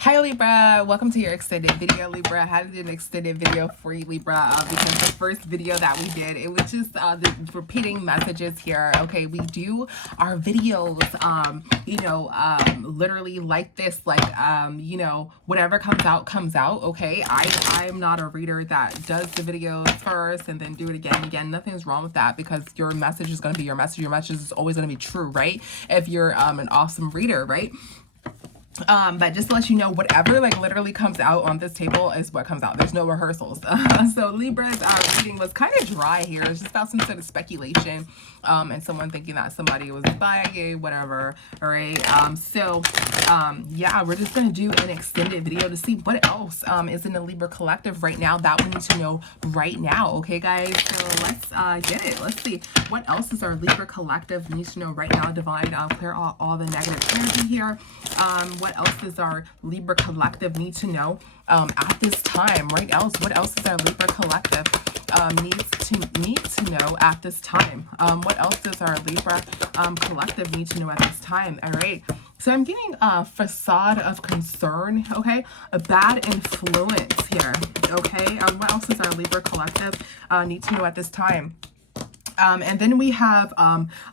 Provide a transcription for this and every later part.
Hi Libra, welcome to your extended video, Libra. I had to do an extended video for you, Libra, because the first video that we did, it was just the repeating messages here. Okay, we do our videos, literally like this, like, whatever comes out. Okay, I'm not a reader that does the videos first and then do it again and again. Nothing's wrong with that, because your message is going to be your message. Your message is always going to be true, right? If you're an awesome reader, right? But just to let you know, whatever like literally comes out on this table is what comes out. There's no rehearsals. So Libra's reading was kind of dry here. It's just about some sort of speculation, and someone thinking that somebody was buying it, whatever. All right. Yeah, we're just gonna do an extended video to see what else is in the Libra collective right now that we need to know right now. Okay, guys. So let's get it. Let's see what else is our Libra collective needs to know right now. Divine, clear all the negative energy here. What else does our Libra collective need to know at this time? Right else, what else does our Libra collective need to know at this time? What else does our Libra collective need to know at this time? All right. So I'm getting a facade of concern, okay? A bad influence here, okay? What else does our Libra collective need to know at this time? And then we have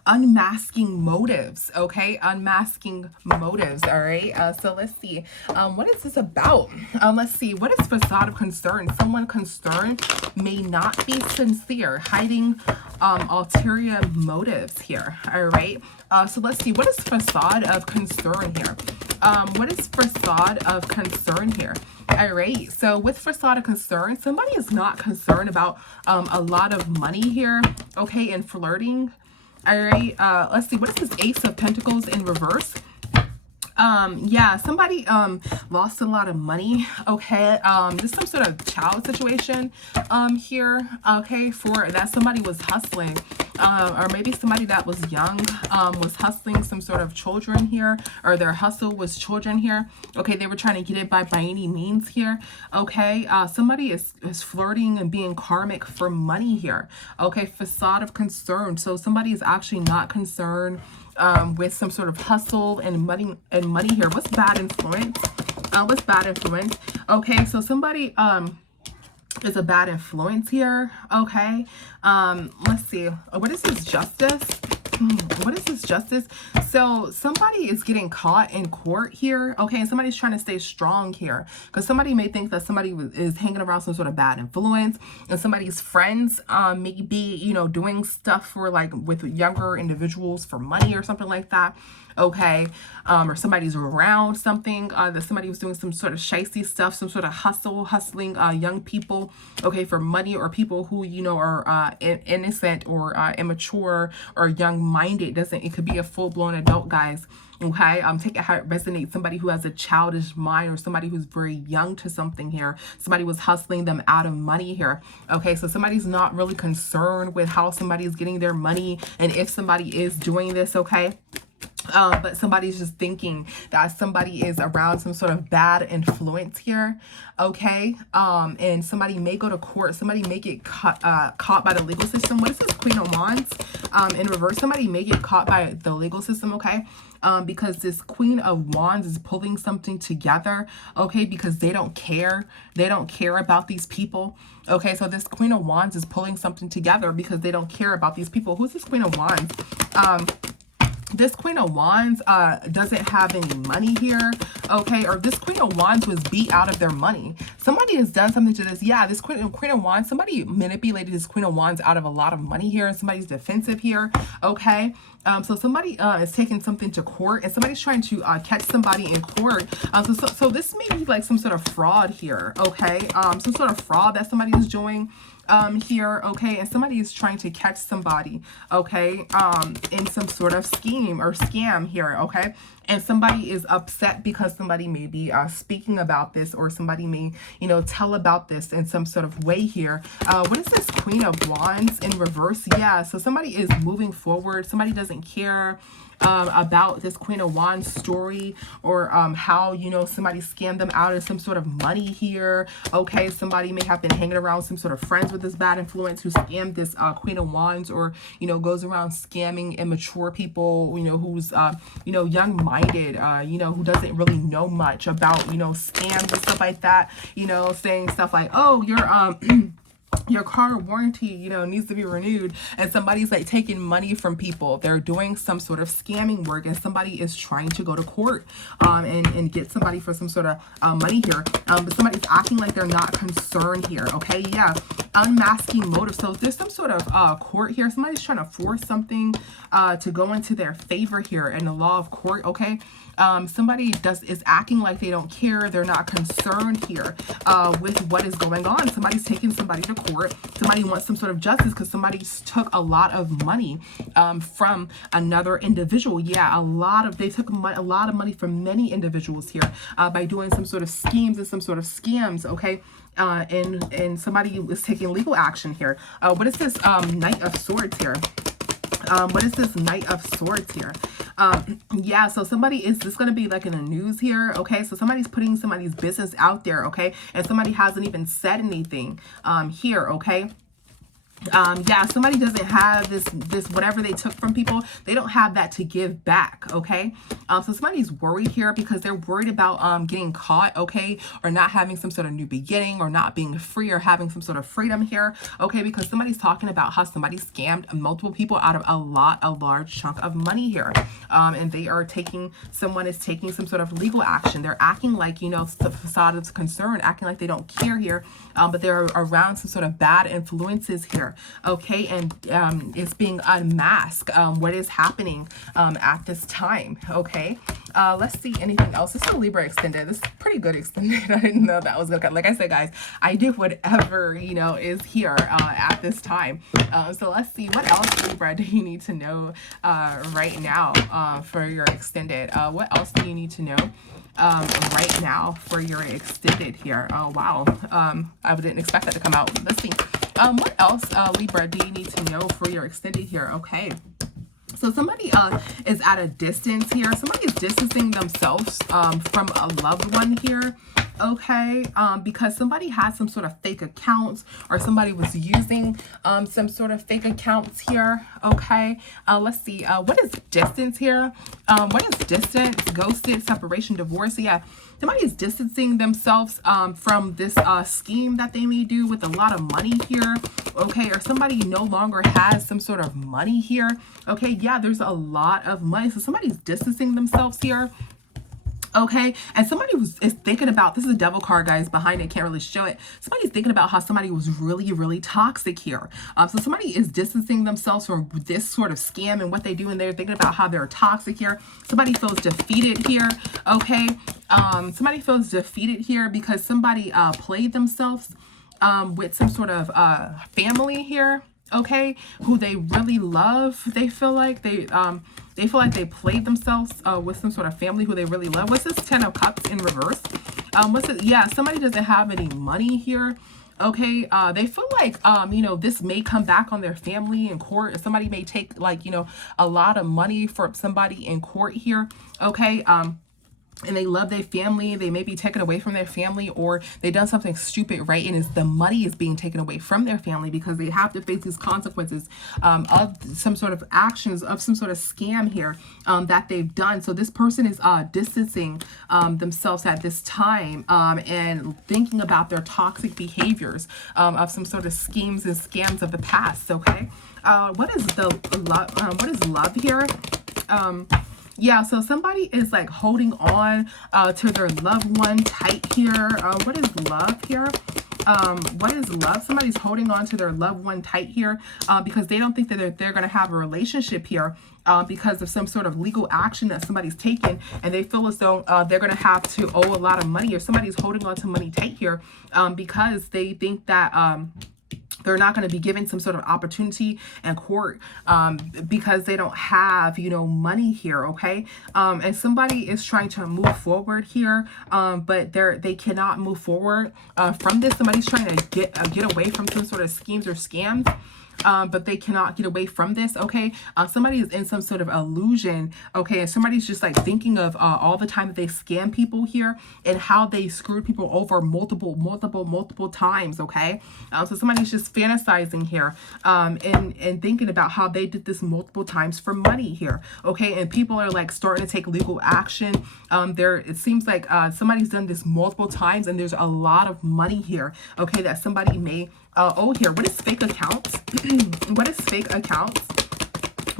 unmasking motives, okay? Unmasking motives, all right? So let's see. What is this about? Let's see. What is facade of concern? Someone concerned may not be sincere, hiding ulterior motives here, all right? So let's see. What is facade of concern here? What is facade of concern here? All right, so with facade of concern, somebody is not concerned about a lot of money here, okay, and flirting. All right, let's see, what is this Ace of Pentacles in reverse? Yeah, somebody lost a lot of money, okay? Just some sort of child situation here, okay, for that somebody was hustling, or maybe somebody that was young was hustling some sort of children here, or their hustle was children here. Okay, they were trying to get it by any means here. Okay, somebody is flirting and being karmic for money here. Okay, facade of concern. So somebody is actually not concerned with some sort of hustle and money here. What's bad influence? What's bad influence? Okay, so somebody is a bad influence here. Okay, let's see. What is this justice? What is this justice? So somebody is getting caught in court here. Okay, and somebody's trying to stay strong here, because somebody may think that somebody is hanging around some sort of bad influence, and somebody's friends may be, doing stuff for like with younger individuals for money or something like that. Okay, or somebody's around something that somebody was doing some sort of shicey stuff, some sort of hustling young people, okay, for money, or people who are innocent or immature or young-minded. It could be a full-blown adult, guys. Okay, take it how it resonates. Somebody who has a childish mind, or somebody who's very young to something here. Somebody was hustling them out of money here. Okay, so somebody's not really concerned with how somebody is getting their money, and if somebody is doing this, okay. But somebody's just thinking that somebody is around some sort of bad influence here, okay? And somebody may go to court. Somebody may get caught by the legal system. What is this Queen of Wands in reverse? Somebody may get caught by the legal system, okay? Because this Queen of Wands is pulling something together, okay? Because they don't care. They don't care about these people, okay? So this Queen of Wands is pulling something together because they don't care about these people. Who's this Queen of Wands? This Queen of Wands doesn't have any money here, okay? Or this Queen of Wands was beat out of their money. Somebody has done something to this. Yeah, this Queen of Wands, somebody manipulated this Queen of Wands out of a lot of money here, and somebody's defensive here, okay? So somebody is taking something to court, and somebody's trying to catch somebody in court. So this may be like some sort of fraud here, okay? Some sort of fraud that somebody is doing here, okay, and somebody is trying to catch somebody, okay, in some sort of scheme or scam here, okay, and somebody is upset because somebody may be speaking about this, or somebody may, tell about this in some sort of way here. What is this Queen of Wands in reverse? Yeah, so somebody is moving forward. Somebody doesn't care about this Queen of Wands story, or how, somebody scammed them out of some sort of money here. Okay, somebody may have been hanging around some sort of friends with this bad influence who scammed this Queen of Wands, or, goes around scamming immature people, who's, young-minded minded, you know, who doesn't really know much about, you know, scams and stuff like that, you know, saying stuff like, oh, your car warranty, you know, needs to be renewed, and somebody's like taking money from people. They're doing some sort of scamming work, and somebody is trying to go to court and get somebody for some sort of money here, but somebody's acting like they're not concerned here. Okay, yeah, unmasking motive. So there's some sort of court here. Somebody's trying to force something to go into their favor here in the law of court. Okay, somebody is acting like they don't care, they're not concerned here with what is going on. Somebody's taking somebody to court. Somebody wants some sort of justice because somebody took a lot of money from another individual. Yeah, they took a lot of money from many individuals here by doing some sort of schemes and some sort of scams. Okay, and somebody is taking legal action here. What is this Knight of Swords here? What is this Knight of Swords here? Yeah, so somebody is this going to be like in the news here. Okay, so somebody's putting somebody's business out there. Okay, and somebody hasn't even said anything here. Okay. Yeah, somebody doesn't have this whatever they took from people, they don't have that to give back. Okay, so somebody's worried here because they're worried about getting caught, okay, or not having some sort of new beginning, or not being free, or having some sort of freedom here. Okay, because somebody's talking about how somebody scammed multiple people out of a large chunk of money here, and someone is taking some sort of legal action. They're acting like, you know, the facade of concern, acting like they don't care here, but they're around some sort of bad influences here. Okay, and it's being unmasked what is happening at this time. Okay, let's see anything else. This is a Libra extended. This is pretty good extended. I didn't know that was gonna come. Like I said, guys, I do whatever, you know, is here at this time. So let's see, what else, Libra, do you need to know right now for your extended? What else do you need to know right now for your extended here? Oh wow, I didn't expect that to come out. Let's see. What else, Libra, do you need to know for your extended here? Okay, so somebody is at a distance here. Somebody is distancing themselves from a loved one here. Okay, because somebody has some sort of fake accounts, or somebody was using some sort of fake accounts here. Okay, let's see, what is distance here? What is distance? Ghosted, separation, divorce. Yeah, somebody is distancing themselves from this scheme that they may do with a lot of money here. Okay, or somebody no longer has some sort of money here. Okay, yeah, there's a lot of money, so somebody's distancing themselves here. Okay, and somebody is thinking about, this is a devil card, guys, behind it, can't really show it. Somebody's thinking about how somebody was really toxic here. So somebody is distancing themselves from this sort of scam and what they do, and they're thinking about how they're toxic here. Somebody feels defeated here. Okay, somebody feels defeated here because somebody played themselves with some sort of family here. Okay, who they really love. They feel like they feel like they played themselves with some sort of family who they really love. What's this Ten of Cups in reverse? What's it? Yeah, somebody doesn't have any money here. Okay, they feel like you know, this may come back on their family in court. Somebody may take, like, you know, a lot of money for somebody in court here. Okay, and they love their family. They may be taken away from their family, or they done something stupid, right? And the money is being taken away from their family because they have to face these consequences of some sort of actions, of some sort of scam here that they've done. So this person is distancing themselves at this time and thinking about their toxic behaviors of some sort of schemes and scams of the past. Okay, what is love? What is love here? Yeah, so somebody is like holding on to their loved one tight here. What is love here? What is love? Somebody's holding on to their loved one tight here because they don't think that they're going to have a relationship here because of some sort of legal action that somebody's taken, and they feel as though they're going to have to owe a lot of money, or somebody's holding on to money tight here because they think that they're not going to be given some sort of opportunity in court because they don't have, you know, money here. Okay, and somebody is trying to move forward here, but they cannot move forward from this. Somebody's trying to get away from some sort of schemes or scams. but they cannot get away from this, okay? Somebody is in some sort of illusion, okay? And somebody's just like thinking of all the time that they scam people here and how they screwed people over multiple times, okay? So somebody's just fantasizing here and thinking about how they did this multiple times for money here, okay? And people are like starting to take legal action. It seems like somebody's done this multiple times, and there's a lot of money here, okay, that somebody may owe here. What is fake accounts? What is fake accounts?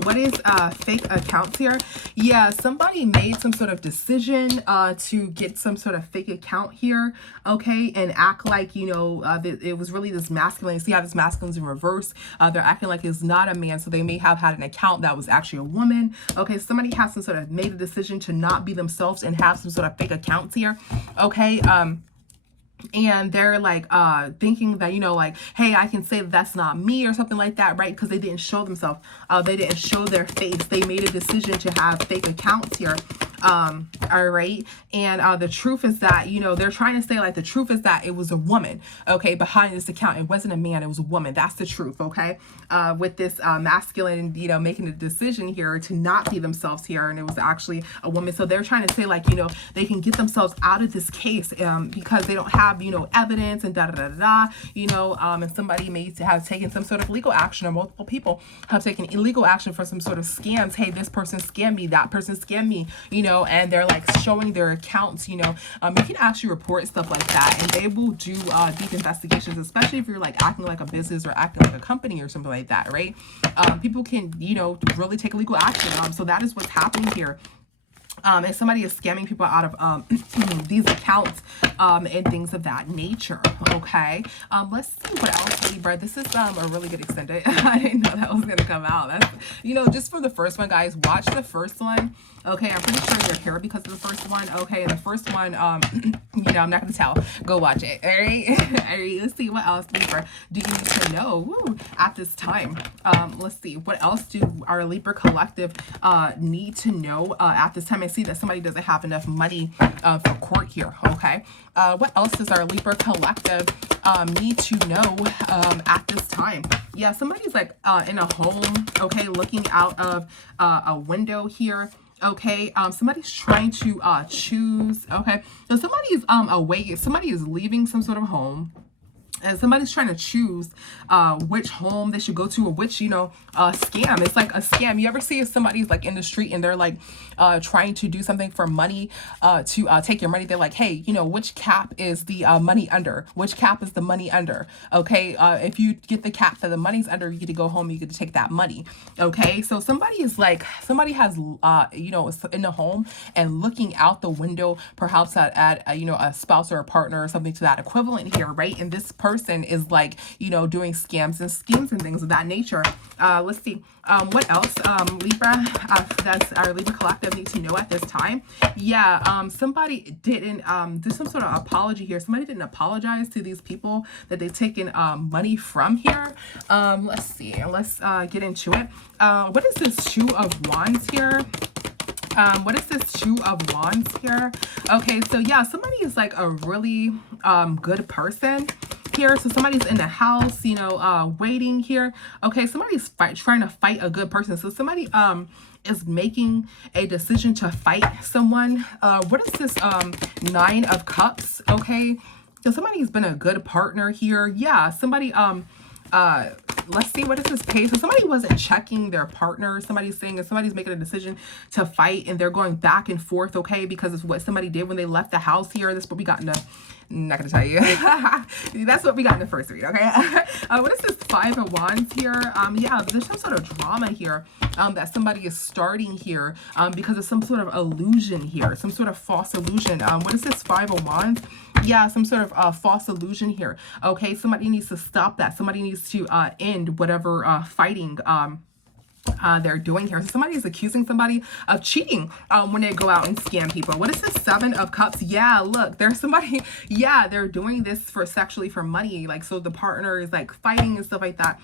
What is fake accounts here? Yeah, somebody made some sort of decision to get some sort of fake account here, okay, and act like, you know, it was really this masculine. See how this masculine's in reverse? They're acting like it's not a man, so they may have had an account that was actually a woman. Okay, somebody has some sort of made a decision to not be themselves and have some sort of fake accounts here, okay? And they're like thinking that, you know, like, hey, I can say that that's not me or something like that, right? Because they didn't show themselves. They didn't show their face. They made a decision to have fake accounts here. All right. And the truth is that, you know, they're trying to say like the truth is that it was a woman, okay, behind this account. It wasn't a man, it was a woman. That's the truth, okay? With this masculine, you know, making a decision here to not be themselves here, and it was actually a woman. So they're trying to say like, you know, they can get themselves out of this case because they don't have, you know, evidence and you know, and somebody may have taken some sort of legal action, or multiple people have taken illegal action for some sort of scams. Hey, this person scammed me, that person scammed me, you know, and they're like showing their accounts, you know. You can actually report stuff like that, and they will do deep investigations, especially if you're like acting like a business or acting like a company or something like that, right? People can, you know, really take legal action. So that is what's happening here. And somebody is scamming people out of these accounts and things of that nature, okay? Let's see what else, Libra. This is a really good extended. I didn't know that was going to come out. That's, you know, just for the first one, guys, watch the first one, okay? I'm pretty sure you're here because of the first one, okay? And the first one, you know, I'm not going to tell. Go watch it, all right? All right, let's see what else, Libra, do you need to know at this time? Let's see. What else do our Libra collective need to know at this time? I see that somebody doesn't have enough money for court here, okay? What else does our Libra collective need to know at this time? Yeah, somebody's like in a home, okay, looking out of a window here. Okay, somebody's trying to choose, okay? So somebody is away, somebody is leaving some sort of home, and somebody's trying to choose which home they should go to, or which, you know, scam. It's like a scam. You ever see if somebody's like in the street and they're like trying to do something for money to take your money? They're like, hey, you know, which cap is the money under? Which cap is the money under? Okay, if you get the cap that the money's under, you get to go home, you get to take that money. Okay, so somebody is like, somebody has, you know, in the home and looking out the window, perhaps at you know, a spouse or a partner or something to that equivalent here, right? And this person is like, you know, doing scams and schemes and things of that nature. Let's see. What else, Libra, does our Libra collective need to know at this time? Yeah, somebody didn't, there's some sort of apology here. Somebody didn't apologize to these people that they've taken money from here. Let's see. Let's get into it. What is this Two of Wands here? What is this Two of Wands here? Okay, so yeah, somebody is like a really good person here. So somebody's in the house, you know, waiting here. Okay, somebody's trying to fight a good person. So somebody is making a decision to fight someone. What is this Nine of Cups? Okay, so somebody's been a good partner here. Yeah, somebody let's see, what is this Page? So somebody wasn't checking their partner. Somebody's saying, and somebody's making a decision to fight, and they're going back and forth, okay, because it's what somebody did when they left the house here. That's what we got in the, I'm not gonna tell you. That's what we got in the first read, okay? What is this Five of Wands here? Yeah, there's some sort of drama here that somebody is starting here because of some sort of illusion here, some sort of false illusion. What is this Five of Wands? Yeah, some sort of false illusion here. Okay, somebody needs to stop that. Somebody needs to end whatever fighting they're doing here. So somebody is accusing somebody of cheating when they go out and scam people. What is this Seven of Cups? Yeah, look, there's somebody, yeah, they're doing this for sexually for money. Like, so the partner is like fighting and stuff like that.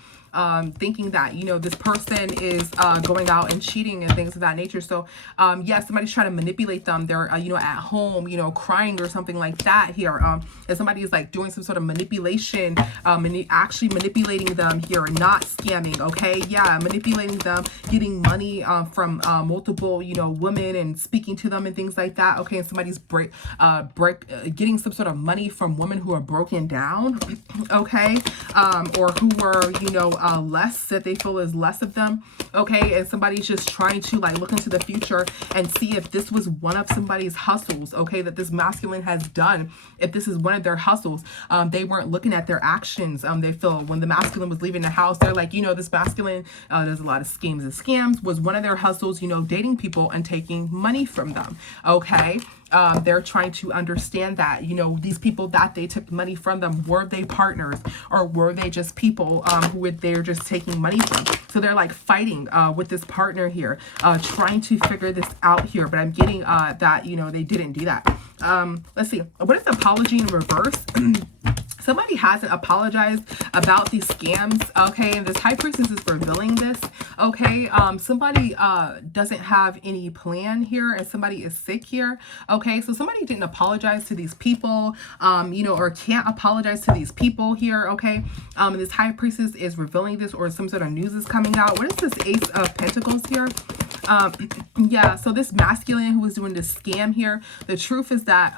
thinking that, you know, this person is going out and cheating and things of that nature. So yeah, somebody's trying to manipulate them. They're you know, at home, you know, crying or something like that here. And somebody is like doing some sort of manipulation, actually manipulating them here, not scamming. Okay, yeah, manipulating them, getting money from multiple, you know, women and speaking to them and things like that. Okay, and somebody's getting some sort of money from women who are broken down. Okay, or who were, you know, less, that they feel is less of them. Okay, and somebody's just trying to like look into the future and see if this was one of somebody's hustles. Okay, that this masculine has done. If this is one of their hustles, they weren't looking at their actions. They feel when the masculine was leaving the house, they're like, you know, this masculine does a lot of schemes and scams, was one of their hustles, you know, dating people and taking money from them. Okay, they're trying to understand that, you know, these people that they took money from them, were they partners or were they just people who they're just taking money from? So they're like fighting with this partner here, trying to figure this out here. But I'm getting that, you know, they didn't do that. Let's see. What is apology in reverse? Somebody hasn't apologized about these scams, okay? And this high priestess is revealing this, okay? Somebody doesn't have any plan here, and somebody is sick here, okay? So somebody didn't apologize to these people, you know, or can't apologize to these people here, okay? And this high priestess is revealing this, or some sort of news is coming out. What is this Ace of Pentacles here? Yeah, so this masculine who was doing this scam here, the truth is that,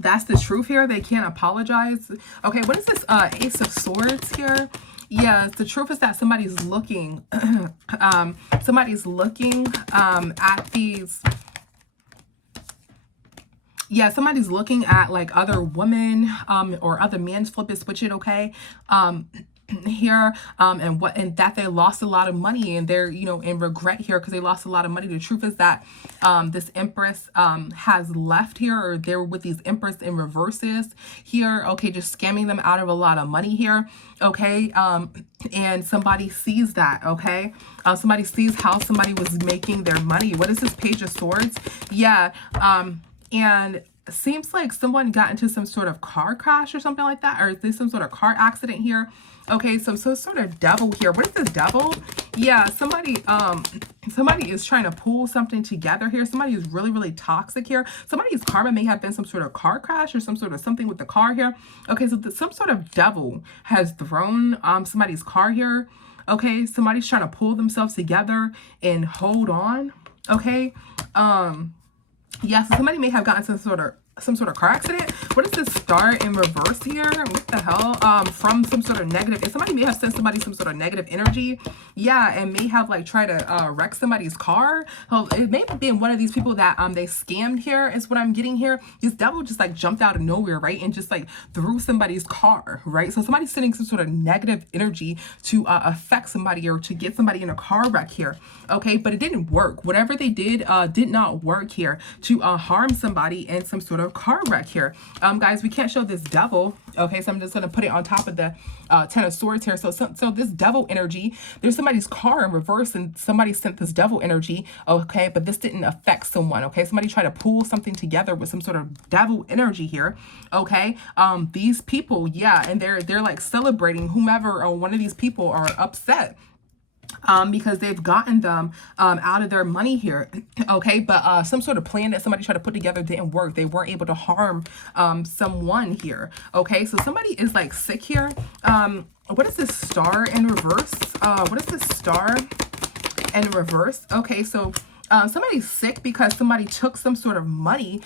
that's the truth here. They can't apologize. Okay, what is this Ace of Swords here? Yeah, the truth is that somebody's looking, somebody's looking at these. Yeah, somebody's looking at like other women or other men, flip it, switch it, okay? Here and that they lost a lot of money, and they're, you know, in regret here because they lost a lot of money. The truth is that this Empress has left here, or they're with these Empress in reverses here, okay, just scamming them out of a lot of money here, okay? And somebody sees that, okay? Somebody sees how somebody was making their money. What is this Page of Swords? Yeah, and seems like someone got into some sort of car crash or something like that, or is there some sort of car accident here? Okay, so sort of devil here. What is this devil? Yeah, somebody is trying to pull something together here. Somebody is really, really toxic here. Somebody's karma may have been some sort of car crash or some sort of something with the car here. Okay, so some sort of devil has thrown somebody's car here. Okay, somebody's trying to pull themselves together and hold on. Okay, yeah, so somebody may have gotten some sort of car accident. What is this Star in reverse here? What the hell? From some sort of negative, and somebody may have sent somebody some sort of negative energy. Yeah, and may have like tried to wreck somebody's car. Oh, it may have been one of these people that they scammed here, is what I'm getting here. This devil just like jumped out of nowhere, right? And just like threw somebody's car, right? So somebody's sending some sort of negative energy to affect somebody or to get somebody in a car wreck here. Okay, but it didn't work. Whatever they did not work here to harm somebody in some sort of car wreck here. Guys, we can't show this devil. Okay, so I'm just gonna put it on top of the Ten of Swords here. So this devil energy, there's somebody's car in reverse and somebody sent this devil energy. Okay, but this didn't affect someone. Okay, somebody tried to pull something together with some sort of devil energy here. Okay, these people, yeah, and they're like celebrating whomever or one of these people are upset because they've gotten them out of their money here. Okay, but some sort of plan that somebody tried to put together didn't work. They weren't able to harm someone here. Okay, so somebody is like sick here. What is this Star in reverse? What is this Star in reverse? Okay, so somebody's sick because somebody took some sort of money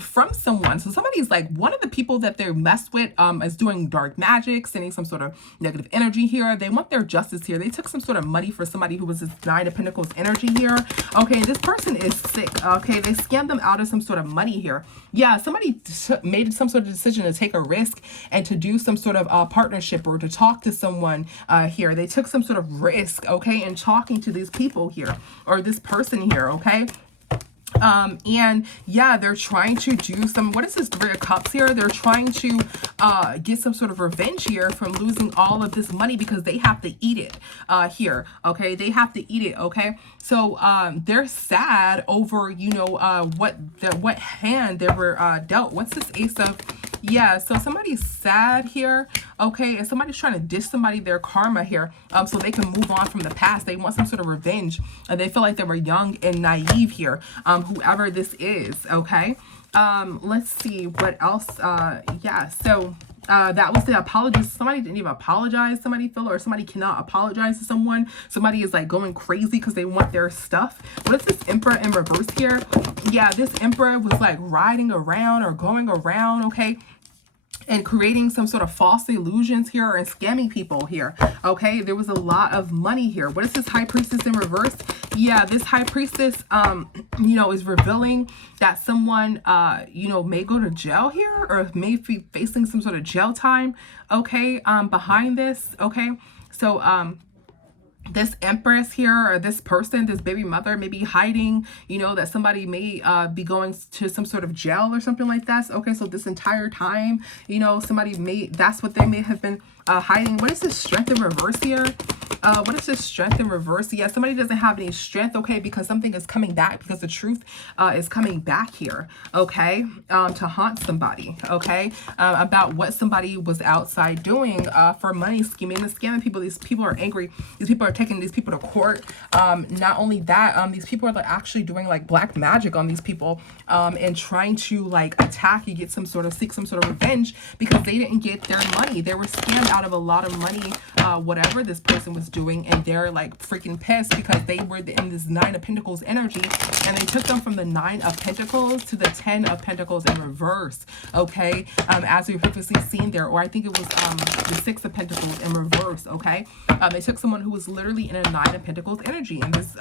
from someone. So somebody's like, one of the people that they messed with is doing dark magic, sending some sort of negative energy here. They want their justice here. They took some sort of money for somebody who was this Nine of Pentacles energy here. Okay, this person is sick. Okay, they scammed them out of some sort of money here. Yeah, somebody made some sort of decision to take a risk and to do some sort of partnership or to talk to someone here. They took some sort of risk, okay, in talking to these people here or this person here. Okay, and yeah, they're trying to do some, what is this Three of Cups here? They're trying to get some sort of revenge here from losing all of this money because they have to eat it here. Okay, they have to eat it. Okay, so they're sad over, you know, what hand they were dealt. What's this Ace of Yeah, so somebody's sad here, okay, and somebody's trying to dish somebody their karma here, so they can move on from the past. They want some sort of revenge, and they feel like they were young and naive here, whoever this is, okay. Let's see what else. Yeah, so that was the apology. Somebody didn't even apologize, somebody feel, or somebody cannot apologize to someone. Somebody is like going crazy because they want their stuff. What is this Emperor in reverse here? Yeah, this Emperor was like riding around or going around, okay, and creating some sort of false illusions here and scamming people here, okay. There was a lot of money here. What is this High Priestess in reverse? Yeah, this High Priestess you know, is revealing that someone you know, may go to jail here, or may be facing some sort of jail time, okay, behind this, okay. So this Empress here, or this person, this baby mother, may be hiding, you know, that somebody may be going to some sort of jail or something like that. Okay, so this entire time, you know, somebody may, that's what they may have been hiding. What is this Strength in reverse here? What is this Strength in reverse? Yeah, somebody doesn't have any strength, okay, because something is coming back, because the truth is coming back here, okay, to haunt somebody, okay, about what somebody was outside doing for money, scheming and scamming people. These people are angry. These people are taking these people to court. Not only that, these people are like actually doing like black magic on these people, and trying to like attack you, get some sort of, seek some sort of revenge because they didn't get their money. They were scammed out of a lot of money, whatever this person was doing, and they're like freaking pissed because they were in this Nine of Pentacles energy, and they took them from the Nine of Pentacles to the Ten of Pentacles in reverse, okay, as we've previously seen there, or I think it was the Six of Pentacles in reverse, okay. They took someone who was literally in a Nine of Pentacles energy, and this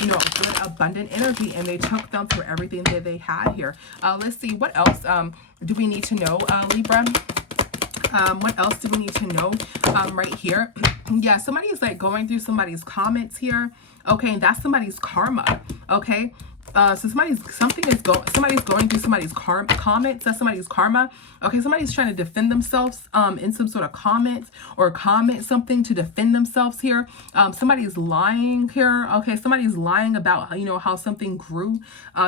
you know, good abundant energy, and they took them through everything that they had here. Let's see, what else do we need to know, Libra? What else do we need to know right here? Yeah, somebody is like going through somebody's comments here, okay, and that's somebody's karma, okay. So somebody's going through somebody's comments. That's somebody's karma. Okay, somebody's trying to defend themselves in some sort of comment, or comment something to defend themselves here. Somebody's lying here. Okay, somebody's lying about, you know, how something grew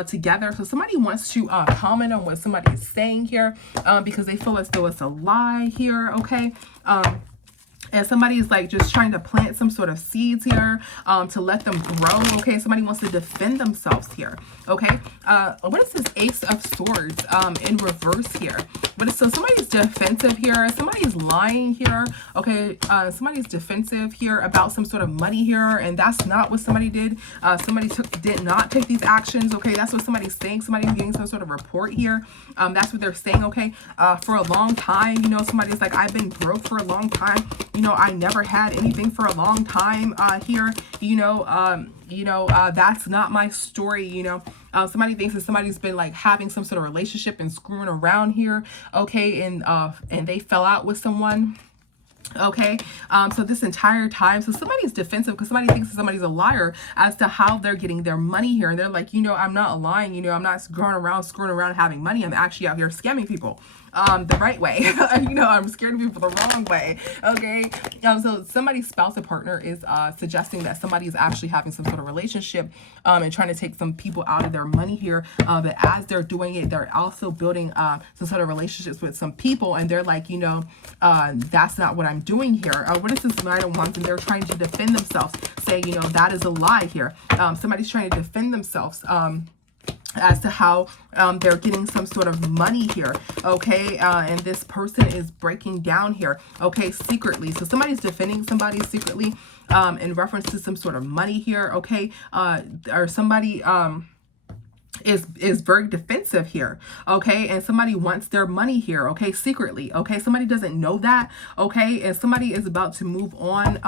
together. So somebody wants to comment on what somebody is saying here because they feel as though it's a lie here. Okay. And somebody's like just trying to plant some sort of seeds here to let them grow. Okay, somebody wants to defend themselves here. Okay, what is this Ace of Swords in reverse here? But so somebody's defensive here. Somebody's lying here. Okay, somebody's defensive here about some sort of money here, and that's not what somebody did. Somebody did not take these actions. Okay, that's what somebody's saying. Somebody's getting some sort of report here. That's what they're saying. Okay, for a long time, you know, somebody's like, I've been broke for a long time. You know, I never had anything for a long time here. You know, that's not my story. You know, somebody thinks that somebody's been like having some sort of relationship and screwing around here. Okay, and they fell out with someone. Okay, so this entire time, so somebody's defensive because somebody thinks that somebody's a liar as to how they're getting their money here, and they're like, you know, I'm not lying, you know, I'm not screwing around having money. I'm actually out here scamming people the right way. You know, I'm scaring people the wrong way. Okay, so somebody's spouse or partner is suggesting that somebody is actually having some sort of relationship and trying to take some people out of their money here, but as they're doing it, they're also building some sort of relationships with some people, and they're like, you know, that's not what I'm doing here. What is this Knight of Wands? And they're trying to defend themselves, saying, you know, that is a lie here. Somebody's trying to defend themselves as to how they're getting some sort of money here, okay, and this person is breaking down here, okay, secretly. So somebody's defending somebody secretly in reference to some sort of money here, okay, or somebody is very defensive here, okay, and somebody wants their money here, okay, secretly, okay. Somebody doesn't know that, okay, and somebody is about to move on,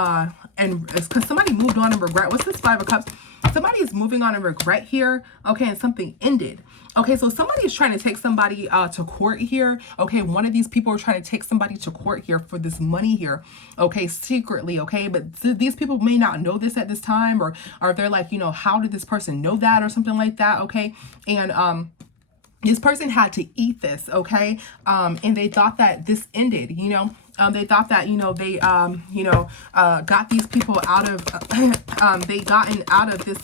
and it's because somebody moved on and regret. What's this Five of Cups? Somebody is moving on and regret here, okay, and something ended. Okay, so somebody is trying to take somebody to court here. Okay, one of these people are trying to take somebody to court here for this money here, okay, secretly, okay, but these people may not know this at this time, or they're like, you know, how did this person know that, or something like that, okay, and this person had to eat this, okay, and they thought that this ended, you know, They thought that, you know, they, got these people out of, they gotten out of this,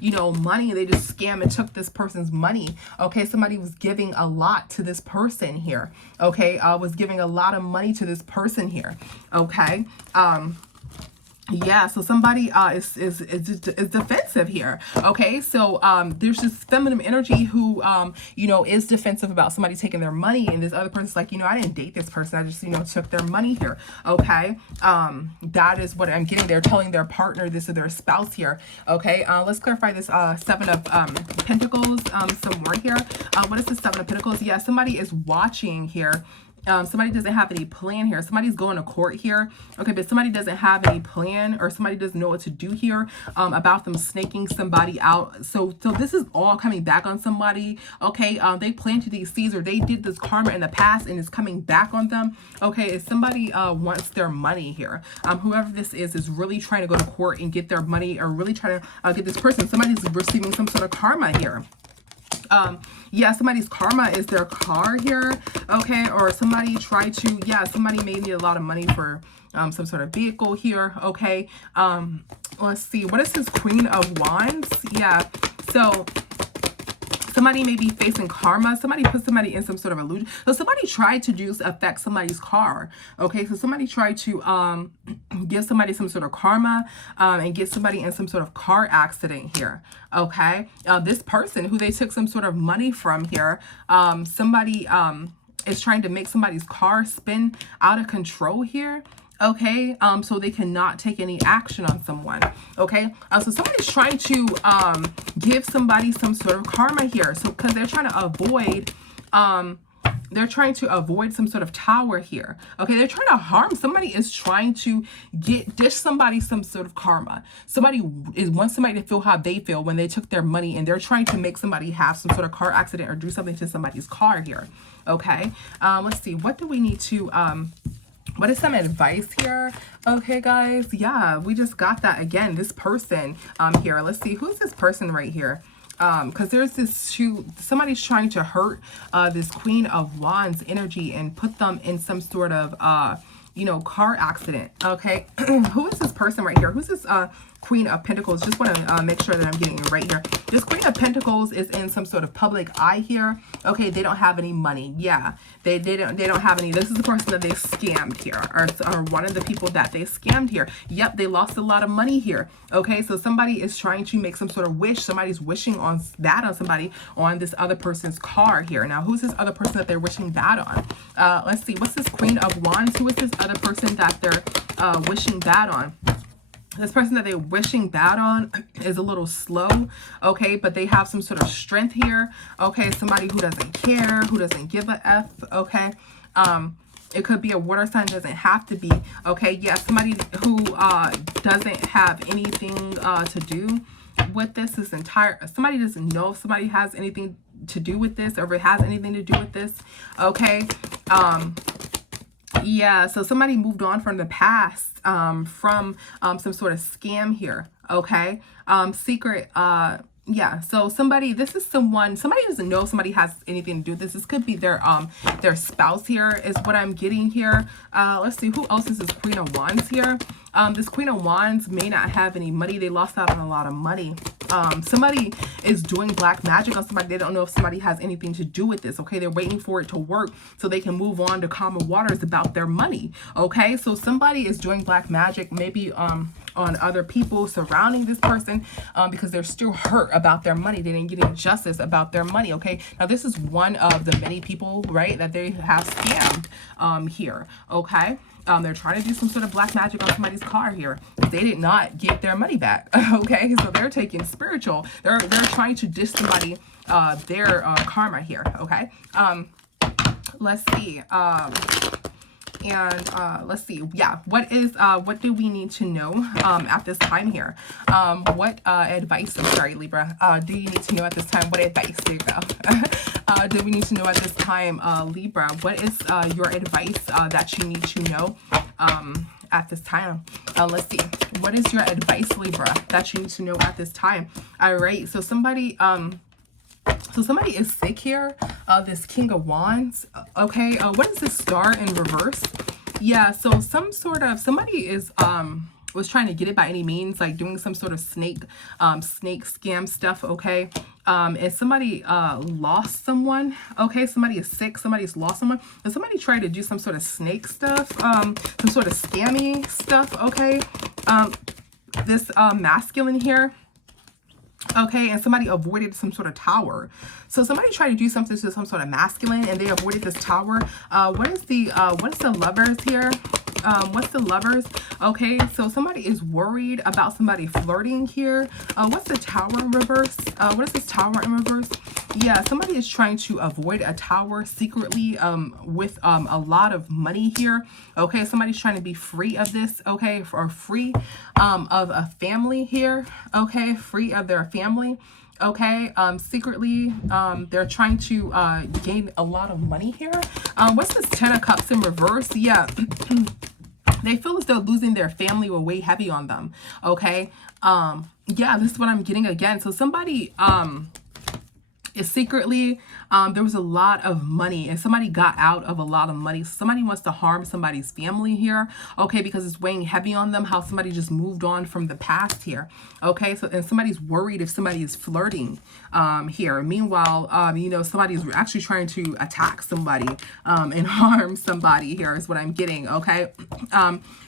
you know, money. They just scam and took this person's money. Okay, somebody was giving a lot to this person here. Okay, was giving a lot of money to this person here. Okay, yeah, so somebody is defensive here. Okay, so there's this feminine energy who you know, is defensive about somebody taking their money, and this other person's like, you know, I didn't date this person, I just, you know, took their money here. Okay, that is what I'm getting. They're telling their partner this, or their spouse here. Okay, let's clarify this Seven of Pentacles some more here. What is the Seven of Pentacles? Yeah, somebody is watching here. Somebody doesn't have any plan here. Somebody's going to court here. Okay, but somebody doesn't have any plan, or somebody doesn't know what to do here about them snaking somebody out. So this is all coming back on somebody. Okay, they planted these seeds, or they did this karma in the past, and it's coming back on them. Okay, if somebody wants their money here, whoever this is really trying to go to court and get their money, or really trying to get this person. Somebody's receiving some sort of karma here. Yeah, somebody's karma is their car here. Okay, or somebody tried to, yeah, somebody may need a lot of money for some sort of vehicle here. Okay, let's see, what is this Queen of Wands? Yeah, so somebody may be facing karma. Somebody put somebody in some sort of illusion. So somebody tried to affect somebody's car. Okay, so somebody tried to give somebody some sort of karma and get somebody in some sort of car accident here. Okay, this person who they took some sort of money from here, somebody is trying to make somebody's car spin out of control here. Okay, so they cannot take any action on someone. Okay, so somebody's trying to give somebody some sort of karma here. So because they're trying to avoid some sort of tower here. Okay, they're trying to harm. Somebody is trying to dish somebody some sort of karma. Somebody wants somebody to feel how they feel when they took their money, and they're trying to make somebody have some sort of car accident or do something to somebody's car here. Okay, let's see, what do we need to what is some advice here? Okay, guys. Yeah, we just got that again. This person here. Let's see. Who's this person right here? Because there's this somebody's trying to hurt this Queen of Wands energy and put them in some sort of, you know, car accident. Okay. Who is this person right here? Who's this Queen of Pentacles? Just want to make sure that I'm getting it right here. This Queen of Pentacles is in some sort of public eye here. Okay, they don't have any money. Yeah, they don't have any. This is the person that they scammed here, or one of the people that they scammed here. Yep, they lost a lot of money here. Okay, so somebody is trying to make some sort of wish. Somebody's wishing on that on somebody, on this other person's car here. Now, who's this other person that they're wishing that on? Let's see. What's this Queen of Wands? Who is this other person that they're wishing that on? This person that they're wishing bad on is a little slow, okay, but they have some sort of strength here, okay? Somebody who doesn't care, who doesn't give a F, okay? It could be a water sign, doesn't have to be, okay? Yeah, somebody who doesn't have anything to do with this somebody doesn't know if somebody has anything to do with this, or if it has anything to do with this, okay? Yeah, so somebody moved on from the past, from some sort of scam here, okay? Secret, yeah, so somebody doesn't know if somebody has anything to do with this. This could be their spouse here is what I'm getting here. Let's see, who else is this Queen of Wands here? This Queen of Wands may not have any money. They lost out on a lot of money. Somebody is doing black magic on somebody. They don't know if somebody has anything to do with this, okay? They're waiting for it to work so they can move on to calmer waters about their money, okay? So somebody is doing black magic, maybe on other people surrounding this person, because they're still hurt about their money. They didn't get any justice about their money, okay? Now, this is one of the many people, right, that they have scammed here, okay? They're trying to do some sort of black magic on somebody's car here. They did not get their money back, okay? So they're taking spiritual. They're trying to dish somebody their karma here, okay? Let's see. Let's see. Yeah, what do we need to know at this time here? What advice, I'm sorry, Libra, do you need to know at this time? What advice? There you go. Do we need to know at this time, Libra? What is your advice that you need to know at this time? Let's see. What is your advice, Libra, that you need to know at this time? All right. So somebody is sick here. This King of Wands. Okay. What is this Star in reverse? Yeah, so somebody is was trying to get it by any means, like doing some sort of snake scam stuff, okay? And somebody lost someone, okay? Somebody is sick, somebody's lost someone, and somebody tried to do some sort of snake stuff, some sort of scammy stuff, okay? This masculine here, okay, and somebody avoided some sort of tower. So somebody tried to do something to some sort of masculine and they avoided this tower. What is the lovers here? What's the lovers? Okay, so somebody is worried about somebody flirting here. What's the tower in reverse? What is this tower in reverse? Yeah, somebody is trying to avoid a tower secretly with a lot of money here. Okay, somebody's trying to be free of this, okay, or free of a family here, okay, free of their family. Okay, secretly, they're trying to gain a lot of money here. What's this 10 of Cups in reverse? Yeah, they feel as though losing their family will weigh heavy on them. Okay, yeah, this is what I'm getting again. So somebody is secretly, there was a lot of money and somebody got out of a lot of money. Somebody wants to harm somebody's family here, okay, because it's weighing heavy on them, how somebody just moved on from the past here, okay? So, and somebody's worried if somebody is flirting here. Meanwhile, you know, somebody's actually trying to attack somebody and harm somebody here is what I'm getting, okay?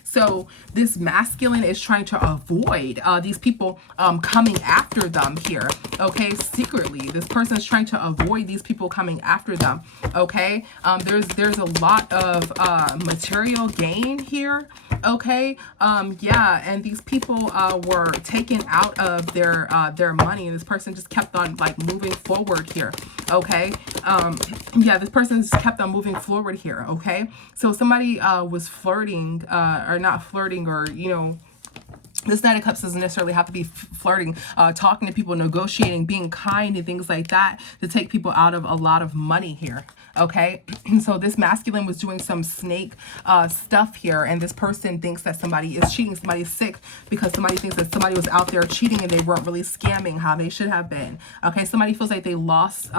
So this masculine is trying to avoid these people coming after them here, okay? Secretly, this person is trying to avoid these people coming after them, okay? There's a lot of material gain here, okay? Yeah, and these people were taken out of their money, and this person just kept on like moving forward here, okay? Yeah, this person just kept on moving forward here, okay? So somebody was flirting, or not flirting, or, you know, this Knight of Cups doesn't necessarily have to be flirting, talking to people, negotiating, being kind and things like that to take people out of a lot of money here, okay? So this masculine was doing some snake stuff here, and this person thinks that somebody is cheating, somebody's sick, because somebody thinks that somebody was out there cheating and they weren't really scamming how they should have been, okay? Somebody feels like they lost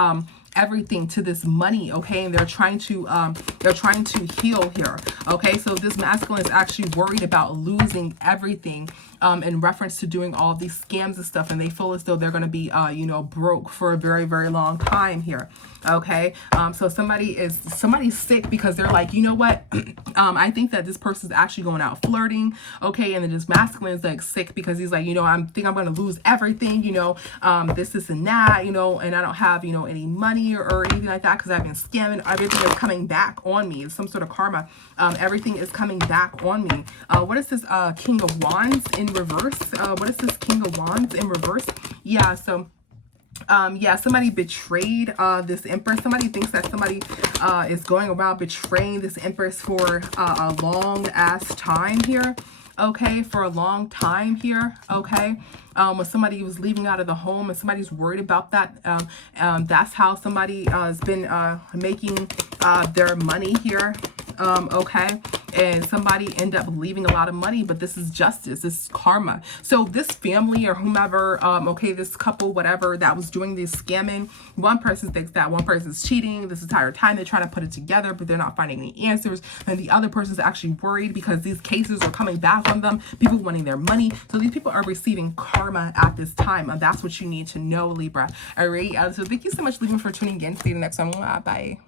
everything to this money, okay, and they're trying to heal here, okay? So this masculine is actually worried about losing everything in reference to doing all these scams and stuff, and they feel as though they're going to be you know, broke for a very, very long time here, okay? So somebody's sick because they're like, you know what, I think that this person's actually going out flirting, okay? And then this masculine is like sick because he's like, you know, I think I'm going to lose everything, you know, this and that, you know, and I don't have, you know, any money or anything like that because I've been scamming. Everything is coming back on me. It's some sort of karma. Everything is coming back on me. What is this King of Wands in reverse? What is this King of Wands in reverse? Yeah, so yeah, somebody betrayed this Empress. Somebody thinks that somebody is going around betraying this Empress for a long ass time here, okay, for a long time here, okay? When somebody was leaving out of the home and somebody's worried about that, that's how somebody has been making their money here, okay? And somebody end up leaving a lot of money, but this is justice, this is karma. So this family or whomever, okay, this couple, whatever, that was doing this scamming, one person thinks that one person's cheating this entire time. They're trying to put it together, but they're not finding any answers. And the other person's actually worried because these cases are coming back on them, people wanting their money. So these people are receiving karma at this time. That's what you need to know, Libra. All right, so thank you so much, Libra, for tuning in. See you next time. Bye.